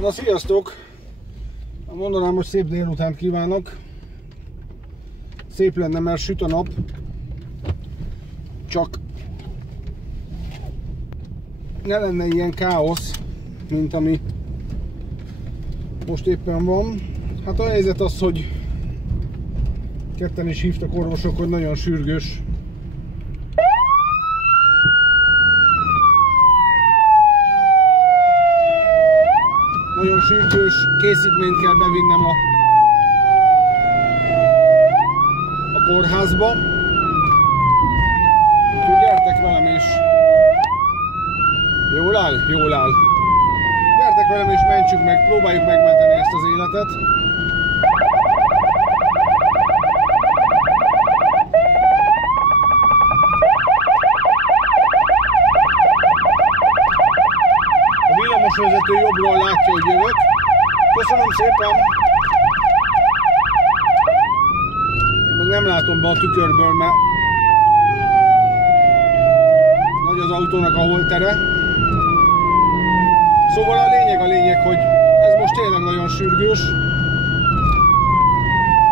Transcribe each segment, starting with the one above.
Na, sziasztok! Mondanám, hogy szép délutánt kívánok. Szép lenne, mert süt a nap. Csak ne lenne ilyen káosz, mint ami most éppen van. Hát a helyzet az, hogy ketten is hívtak orvosok, hogy nagyon sürgős. Nagyon sürgős készítményt kell bevinnem a kórházba. Úgyhogy gyertek velem is. Jól áll? Jól áll. Gyertek velem és mentsük meg, próbáljuk megmenteni ezt az életet. Vezető jobbról látja, hogy jövök. Köszönöm szépen! Én meg nem látom be a tükörből, mert nagy az autónak a holtere. Szóval a lényeg, hogy ez most tényleg nagyon sürgős.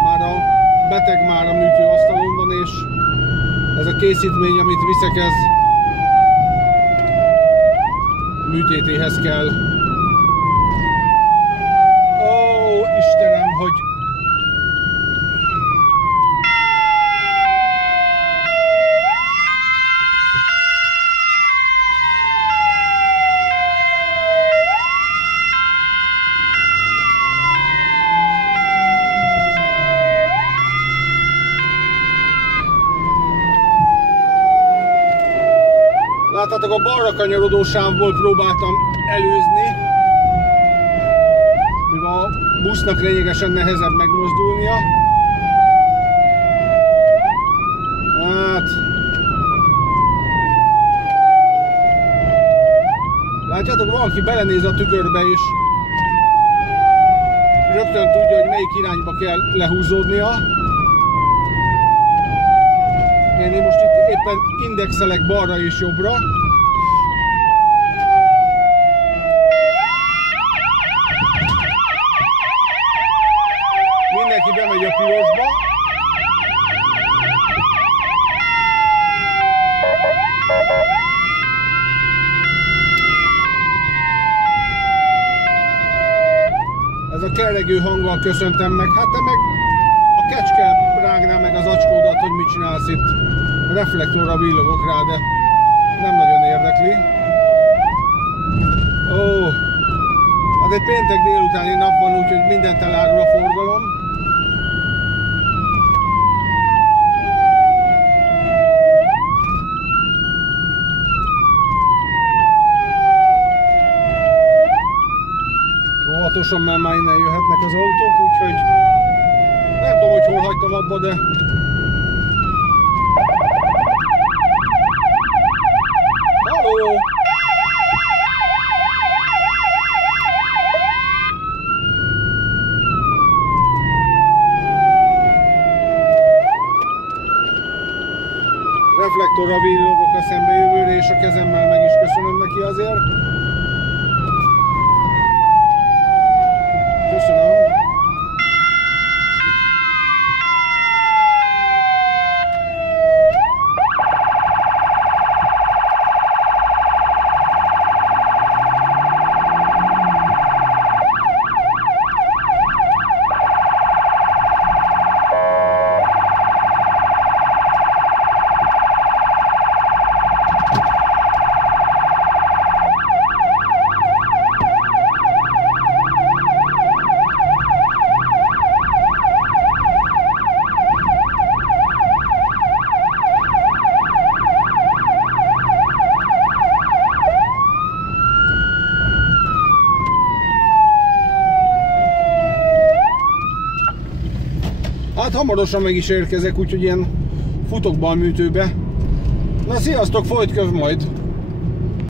Már a beteg már a műtőasztalon van, és ez a készítmény, amit viszek, ez műtétéhez kell. Ó, Istenem, hogy láttátok, a balra kanyarodó sávból próbáltam előzni, mivel a busznak lényegesen nehezebb megmozdulnia. Hát... látjátok, valaki belenéz a tükörbe és rögtön tudja, hogy melyik irányba kell lehúzódnia. Én most itt éppen indexelek balra és jobbra. Mindenki bemegy a pirosba. Ez a kerregő hanggal köszöntem meg. Hát te meg a kecske rágná meg az acskódat, hogy mit csinálsz itt. A reflektorra villogok rá, de nem nagyon érdekli. Ó, hát egy péntek délutáni nap van, úgyhogy mindent elárul a forgalom. Óvatosan, mert már innen jöhetnek az autók, úgyhogy nem tudom, hogy hol hagytam abba, de reflektorra villogok a szembejövőre, és a kezemmel meg is köszönöm neki azért. Köszönöm. Hát hamarosan meg is érkezek, úgyhogy ilyen futok balműtőbe. Na sziasztok, folyt köv majd!